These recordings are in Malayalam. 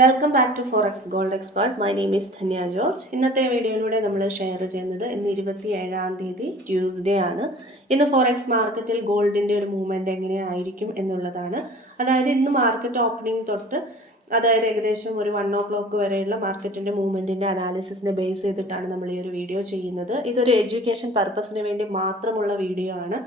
Welcome back to forex gold expert my name is Dhanya George ഇന്നത്തെ വീഡിയോയിലൂടെ നമ്മൾ ഷെയർ ചെയ്യുന്നത് ഇന്ന് ഇരുപത്തി ഏഴാം തീയതി ട്യൂസ്ഡേ ആണ്. ഇന്ന് ഫോറക്സ് മാർക്കറ്റിൽ ഗോൾഡിന്റെ ഒരു മൂവ്മെന്റ് എങ്ങനെയായിരിക്കും എന്നുള്ളതാണ്. അതായത് ഇന്ന് മാർക്കറ്റ് ഓപ്പണിംഗ് തൊട്ട് അതായത് ഏകദേശം ഒരു വൺ ഓ ക്ലോക്ക് വരെയുള്ള മാർക്കറ്റിന്റെ മൂവ്മെന്റിന്റെ അനാലിസിസിനെ ബേസ് ചെയ്തിട്ടാണ് നമ്മൾ ഈ ഒരു വീഡിയോ ചെയ്യുന്നത്. ഇതൊരു എഡ്യൂക്കേഷൻ പർപ്പസിന് വേണ്ടി മാത്രമുള്ള വീഡിയോ ആണ്.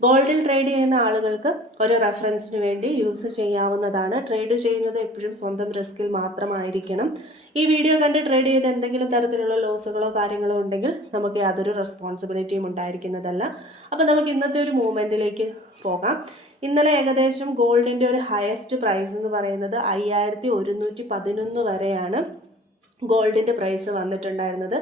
ഗോൾഡിൽ ട്രേഡ് ചെയ്യുന്ന ആളുകൾക്ക് ഒരു റെഫറൻസിന് വേണ്ടി യൂസ് ചെയ്യാവുന്നതാണ്. ട്രേഡ് ചെയ്യുന്നത് എപ്പോഴും സ്വന്തം റിസ്കിൽ മാത്രമായിരിക്കണം. ഈ വീഡിയോ കണ്ട് ട്രേഡ് ചെയ്ത് എന്തെങ്കിലും തരത്തിലുള്ള ലോസുകളോ കാര്യങ്ങളോ ഉണ്ടെങ്കിൽ നമുക്ക് യാതൊരു റെസ്പോൺസിബിലിറ്റിയും ഉണ്ടായിരിക്കുന്നതല്ല. അപ്പോൾ നമുക്ക് ഇന്നത്തെ ഒരു മൂവ്മെന്റിലേക്ക് പോകാം. ഇന്നലെ ഏകദേശം ഗോൾഡിന്റെ ഒരു ഹയസ്റ്റ് പ്രൈസ് എന്ന് പറയുന്നത് അയ്യായിരത്തി ഒരുന്നൂറ്റി പതിനൊന്ന് വരെയാണ്. ഗോൾഡിന്റെ പ്രൈസ് വന്നിട്ടുണ്ടായിരുന്നത്.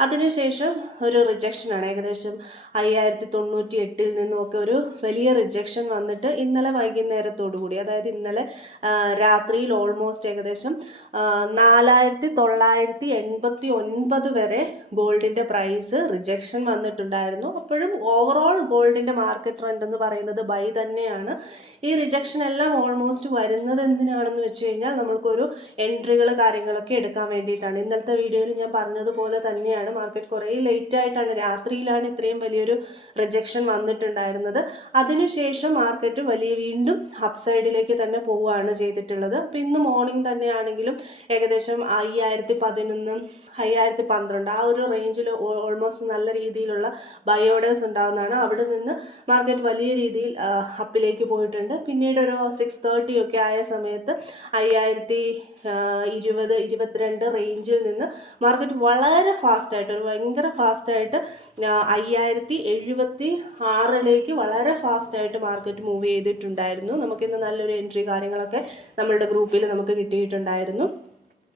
അതിനുശേഷം ഒരു റിജക്ഷനാണ് ഏകദേശം അയ്യായിരത്തി തൊണ്ണൂറ്റി എട്ടിൽ നിന്നുമൊക്കെ ഒരു വലിയ റിജക്ഷൻ വന്നിട്ട് ഇന്നലെ വൈകുന്നേരത്തോടുകൂടി അതായത് ഇന്നലെ രാത്രിയിൽ ഓൾമോസ്റ്റ് ഏകദേശം നാലായിരത്തി തൊള്ളായിരത്തി എൺപത്തി ഒൻപത് വരെ ഗോൾഡിന്റെ പ്രൈസ് റിജക്ഷൻ വന്നിട്ടുണ്ടായിരുന്നു. അപ്പോഴും ഓവറോൾ ഗോൾഡിന്റെ മാർക്കറ്റ് ട്രെൻഡ് എന്ന് പറയുന്നത് ബൈ തന്നെയാണ്. ഈ റിജക്ഷൻ എല്ലാം ഓൾമോസ്റ്റ് വരുന്നത് എന്തിനാണെന്ന് വെച്ച് കഴിഞ്ഞാൽ നമ്മൾക്കൊരു എൻട്രികൾ കാര്യങ്ങളൊക്കെ എടുക്കാൻ വേണ്ടിയിട്ടാണ് ഇന്നലത്തെ വീഡിയോയിൽ ഞാൻ പറഞ്ഞതുപോലെ തന്നെയാണ്. മാർക്കറ്റ് കുറേ ലേറ്റ് ആയിട്ടാണ്. രാത്രിയിലാണ് ഇത്രയും വലിയൊരു റിജക്ഷൻ വന്നിട്ടുണ്ടായിരുന്നത്. അതിനുശേഷം മാർക്കറ്റ് വലിയ വീണ്ടും അപ്സൈഡിലേക്ക് തന്നെ പോവുകയാണ് ചെയ്തിട്ടുള്ളത്. അപ്പോൾ ഇന്ന് മോർണിംഗ് തന്നെയാണെങ്കിലും ഏകദേശം അയ്യായിരത്തി പതിനൊന്ന് അയ്യായിരത്തി പന്ത്രണ്ട് ആ ഒരു റേഞ്ചിൽ ഓൾമോസ്റ്റ് നല്ല രീതിയിലുള്ള ബയോഡേഴ്സ് ഉണ്ടാകുന്നതാണ് അവിടെ നിന്ന് മാർക്കറ്റ് വലിയ രീതിയിൽ അപ്പിലേക്ക് പോയിട്ടുണ്ട്. പിന്നീട് ഒരു സിക്സ് തേർട്ടി ഒക്കെ ആയ സമയത്ത് അയ്യായിരത്തി ഇരുപത് ഇരുപത്തിരണ്ട് റേഞ്ചിൽ നിന്ന് മാർക്കറ്റ് വളരെ ഫാസ്റ്റായിട്ട് ഒരു ഭയങ്കര ഫാസ്റ്റായിട്ട് അയ്യായിരത്തി എഴുപത്തി ആറിലേക്ക് വളരെ ഫാസ്റ്റായിട്ട് മാർക്കറ്റ് മൂവ് ചെയ്തിട്ടുണ്ടായിരുന്നു. നമുക്കിന്ന് നല്ലൊരു എൻട്രി കാര്യങ്ങളൊക്കെ നമ്മളുടെ ഗ്രൂപ്പിൽ നമുക്ക് കിട്ടിയിട്ടുണ്ടായിരുന്നു.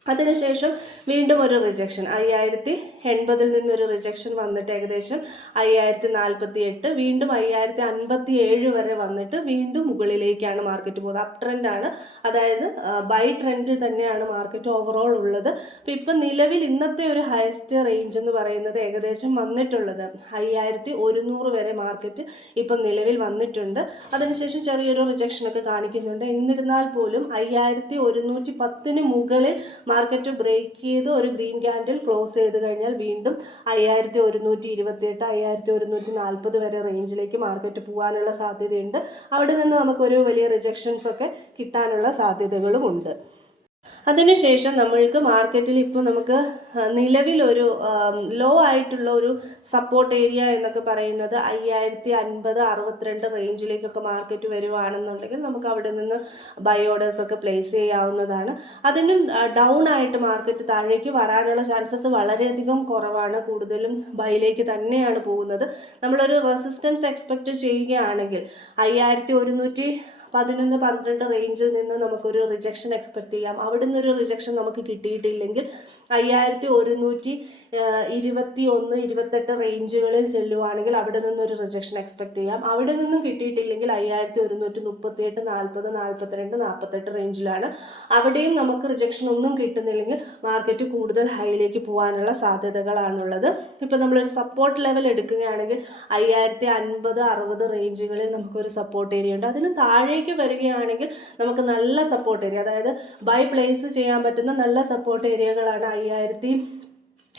അതിനുശേഷം വീണ്ടും ഒരു റിജക്ഷൻ അയ്യായിരത്തി എൺപതിൽ നിന്നൊരു റിജക്ഷൻ വന്നിട്ട് ഏകദേശം അയ്യായിരത്തി നാൽപ്പത്തി എട്ട് വീണ്ടും അയ്യായിരത്തി അൻപത്തി ഏഴ് വരെ വന്നിട്ട് വീണ്ടും മുകളിലേക്കാണ് മാർക്കറ്റ് പോകുന്നത്. അപ് ട്രെൻഡാണ് അതായത് ബൈ ട്രെൻഡിൽ തന്നെയാണ് മാർക്കറ്റ് ഓവറോൾ ഉള്ളത്. അപ്പോൾ ഇപ്പം നിലവിൽ ഇന്നത്തെ ഒരു ഹയസ്റ്റ് റേഞ്ച് എന്ന് പറയുന്നത് ഏകദേശം വന്നിട്ടുള്ളത് അയ്യായിരത്തി ഒരുന്നൂറ് വരെ മാർക്കറ്റ് ഇപ്പം നിലവിൽ വന്നിട്ടുണ്ട്. അതിനുശേഷം ചെറിയൊരു റിജക്ഷനൊക്കെ കാണിക്കുന്നുണ്ട്. എന്നിരുന്നാൽ പോലും അയ്യായിരത്തി ഒരുന്നൂറ്റി പത്തിന് മുകളിൽ മാർക്കറ്റ് ബ്രേക്ക് ചെയ്ത് ഒരു ഗ്രീൻ ക്യാൻഡിൽ ക്ലോസ് ചെയ്ത് കഴിഞ്ഞാൽ വീണ്ടും അയ്യായിരത്തി ഒരുന്നൂറ്റി ഇരുപത്തിയെട്ട് അയ്യായിരത്തി ഒരുന്നൂറ്റി നാൽപ്പത് വരെ റേഞ്ചിലേക്ക് മാർക്കറ്റ് പോകാനുള്ള സാധ്യതയുണ്ട്. അവിടെ നിന്ന് നമുക്കൊരു വലിയ റിജക്ഷൻസ് ഒക്കെ കിട്ടാനുള്ള സാധ്യതകളും ഉണ്ട് അതിനുശേഷം നമ്മൾക്ക് മാർക്കറ്റിൽ ഇപ്പോൾ നമുക്ക് നിലവിലൊരു ലോ ആയിട്ടുള്ള ഒരു സപ്പോർട്ട് ഏരിയ എന്നൊക്കെ പറയുന്നത് അയ്യായിരത്തി അൻപത് അറുപത്തിരണ്ട് റേഞ്ചിലേക്കൊക്കെ മാർക്കറ്റ് വരുവാണെന്നുണ്ടെങ്കിൽ നമുക്ക് അവിടെ നിന്ന് ബൈ ഓർഡേഴ്സ് ഒക്കെ പ്ലേസ് ചെയ്യാവുന്നതാണ്. അതിനും ഡൗൺ ആയിട്ട് മാർക്കറ്റ് താഴേക്ക് വരാനുള്ള ചാൻസസ് വളരെയധികം കുറവാണ്. കൂടുതലും ബൈയിലേക്ക് തന്നെയാണ് പോകുന്നത്. നമ്മളൊരു റെസിസ്റ്റൻസ് എക്സ്പെക്റ്റ് ചെയ്യുകയാണെങ്കിൽ അയ്യായിരത്തി ഒരുന്നൂറ്റി പതിനൊന്ന് പന്ത്രണ്ട് റേഞ്ചിൽ നിന്ന് നമുക്കൊരു റിജക്ഷൻ എക്സ്പെക്ട് ചെയ്യാം. അവിടെ നിന്നൊരു റിജക്ഷൻ നമുക്ക് കിട്ടിയിട്ടില്ലെങ്കിൽ അയ്യായിരത്തി ഒരുന്നൂറ്റി ഇരുപത്തി ഒന്ന് ഇരുപത്തെട്ട് റേഞ്ചുകളിൽ ചെല്ലുവാണെങ്കിൽ അവിടെ നിന്നൊരു റിജക്ഷൻ എക്സ്പെക്ട് ചെയ്യാം. അവിടെ നിന്നും കിട്ടിയിട്ടില്ലെങ്കിൽ അയ്യായിരത്തി ഒരുന്നൂറ്റി മുപ്പത്തിയെട്ട് നാൽപ്പത് നാൽപ്പത്തിരണ്ട് നാൽപ്പത്തെട്ട് റേഞ്ചിലാണ് അവിടെയും നമുക്ക് റിജക്ഷൻ ഒന്നും കിട്ടുന്നില്ലെങ്കിൽ മാർക്കറ്റ് കൂടുതൽ ഹൈയിലേക്ക് പോകാനുള്ള സാധ്യതകളാണുള്ളത്. ഇപ്പോൾ നമ്മളൊരു സപ്പോർട്ട് ലെവൽ എടുക്കുകയാണെങ്കിൽ അയ്യായിരത്തി അൻപത് അറുപത് റേഞ്ചുകളിൽ നമുക്കൊരു സപ്പോർട്ട് ഏരിയ ഉണ്ട്. അതിന് താഴേക്ക് വരികയാണെങ്കിൽ നമുക്ക് നല്ല സപ്പോർട്ട് ഏരിയ അതായത് ബൈ പ്ലേസ് ചെയ്യാൻ പറ്റുന്ന നല്ല സപ്പോർട്ട് ഏരിയകളാണ് അയ്യായിരത്തി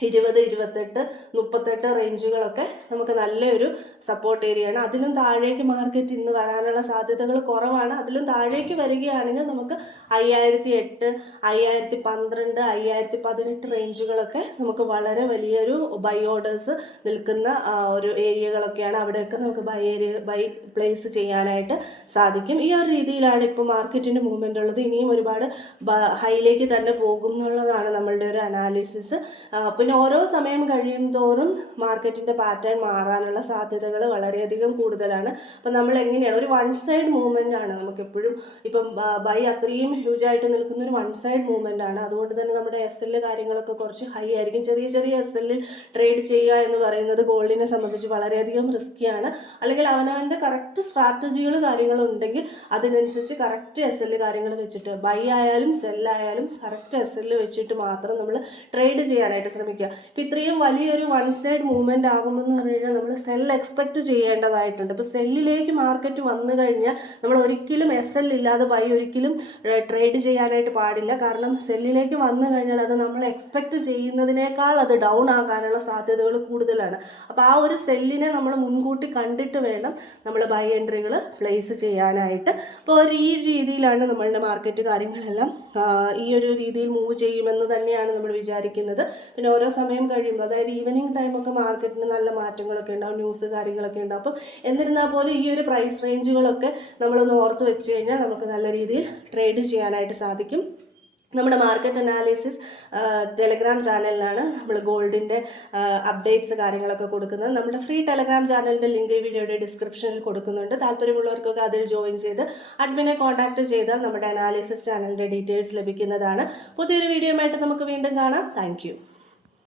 ഇരുപത് ഇരുപത്തെട്ട് മുപ്പത്തെട്ട് റേഞ്ചുകളൊക്കെ നമുക്ക് നല്ലൊരു സപ്പോർട്ട് ഏരിയയാണ് അതിലും താഴേക്ക് മാർക്കറ്റ് ഇന്ന് വരാനുള്ള സാധ്യതകൾ കുറവാണ്. അതിലും താഴേക്ക് വരികയാണെങ്കിൽ നമുക്ക് അയ്യായിരത്തി എട്ട് അയ്യായിരത്തി പന്ത്രണ്ട് അയ്യായിരത്തി പതിനെട്ട് റേഞ്ചുകളൊക്കെ നമുക്ക് വളരെ വലിയൊരു ബൈ ഓർഡേഴ്സ് നിൽക്കുന്ന ഒരു ഏരിയകളൊക്കെയാണ് അവിടെയൊക്കെ നമുക്ക് ബൈ ഏരിയ ബൈ പ്ലേസ് ചെയ്യാനായിട്ട് സാധിക്കും. ഈ ഒരു രീതിയിലാണ് ഇപ്പോൾ മാർക്കറ്റിന്റെ മൂവ്മെന്റ് ഉള്ളത്. ഇനിയും ഒരുപാട് ഹൈയിലേക്ക് തന്നെ പോകും എന്നുള്ളതാണ് നമ്മളുടെ ഒരു അനാലിസിസ് പിന്നെ ഓരോ സമയം കഴിയും തോറും മാർക്കറ്റിന്റെ പാറ്റേൺ മാറാനുള്ള സാധ്യതകൾ വളരെയധികം കൂടുതലാണ്. അപ്പം നമ്മൾ എങ്ങനെയാണ് ഒരു വൺ സൈഡ് മൂവ്മെന്റ് ആണ് നമുക്ക് എപ്പോഴും ഇപ്പം ബൈ അത്രയും ഹ്യൂജ് ആയിട്ട് നിൽക്കുന്ന ഒരു വൺ സൈഡ് മൂവ്മെന്റ് ആണ്. അതുകൊണ്ട് തന്നെ നമ്മുടെ എസ് എൽ കാര്യങ്ങളൊക്കെ കുറച്ച് ഹൈ ആയിരിക്കും. ചെറിയ ചെറിയ എസ് എല്ലിൽ ട്രേഡ് ചെയ്യുക എന്ന് പറയുന്നത് ഗോൾഡിനെ സംബന്ധിച്ച് വളരെയധികം റിസ്ക്കിയാണ് അല്ലെങ്കിൽ അവനവന്റെ കറക്റ്റ് സ്ട്രാറ്റജികൾ കാര്യങ്ങളും ഉണ്ടെങ്കിൽ അതിനനുസരിച്ച് കറക്റ്റ് എസ് എൽ കാര്യങ്ങൾ വെച്ചിട്ട് ബൈ ആയാലും സെല്ലായാലും കറക്റ്റ് എസ് എൽ വെച്ചിട്ട് മാത്രം നമ്മൾ ട്രേഡ് ചെയ്യാനായിട്ട് ശ്രമിക്കുക. ശ്രമിക്കുക. ഇപ്പം ഇത്രയും വലിയൊരു വൺ സൈഡ് മൂവ്മെന്റ് ആകുമെന്ന് പറഞ്ഞു കഴിഞ്ഞാൽ നമ്മൾ സെൽ എക്സ്പെക്ട് ചെയ്യേണ്ടതായിട്ടുണ്ട്. ഇപ്പോൾ സെല്ലിലേക്ക് മാർക്കറ്റ് വന്നു കഴിഞ്ഞാൽ നമ്മൾ ഒരിക്കലും എസ് എൽ ഇല്ലാതെ ബൈ ഒരിക്കലും ട്രേഡ് ചെയ്യാനായിട്ട് പാടില്ല. കാരണം സെല്ലിലേക്ക് വന്നു കഴിഞ്ഞാൽ അത് നമ്മൾ എക്സ്പെക്ട് ചെയ്യുന്നതിനേക്കാൾ അത് ഡൗൺ ആകാനുള്ള സാധ്യതകൾ കൂടുതലാണ്. അപ്പോൾ ആ ഒരു സെല്ലിനെ നമ്മൾ മുൻകൂട്ടി കണ്ടിട്ട് വേണം നമ്മൾ ബൈ എൻട്രികൾ പ്ലേസ് ചെയ്യാനായിട്ട്. അപ്പോൾ ഒരു ഈ രീതിയിലാണ് നമ്മളുടെ മാർക്കറ്റ് കാര്യങ്ങളെല്ലാം ഈ ഒരു രീതിയിൽ മൂവ് ചെയ്യുമെന്ന് തന്നെയാണ് നമ്മൾ വിചാരിക്കുന്നത്. പിന്നെ ഓരോ സമയം കഴിയുമ്പോൾ അതായത് ഈവനിങ് ടൈമൊക്കെ മാർക്കറ്റിന് നല്ല മാറ്റങ്ങളൊക്കെ ഉണ്ടാവും ന്യൂസ് കാര്യങ്ങളൊക്കെ ഉണ്ടാവും. അപ്പം എന്നിരുന്നാൽ പോലും ഈ ഒരു പ്രൈസ് റേഞ്ചുകളൊക്കെ നമ്മളൊന്ന് ഓർത്ത് വെച്ച് കഴിഞ്ഞാൽ നമുക്ക് നല്ല രീതിയിൽ ട്രേഡ് ചെയ്യാനായിട്ട് സാധിക്കും. നമ്മുടെ മാർക്കറ്റ് അനാലിസിസ് ടെലഗ്രാം ചാനലിലാണ് നമ്മൾ ഗോൾഡിന്റെ അപ്ഡേറ്റ്സ് കാര്യങ്ങളൊക്കെ കൊടുക്കുന്നത്. നമ്മുടെ ഫ്രീ ടെലഗ്രാം ചാനലിന്റെ ലിങ്ക് ഈ വീഡിയോയുടെ ഡിസ്ക്രിപ്ഷനിൽ കൊടുക്കുന്നുണ്ട്. താല്പര്യമുള്ളവർക്കൊക്കെ അതിൽ ജോയിൻ ചെയ്ത് അഡ്മിനെ കോൺടാക്ട് ചെയ്താൽ നമ്മുടെ അനാലിസിസ് ചാനലിന്റെ ഡീറ്റെയിൽസ് ലഭിക്കുന്നതാണ്. പുതിയൊരു വീഡിയോയുമായിട്ട് നമുക്ക് വീണ്ടും കാണാം. താങ്ക്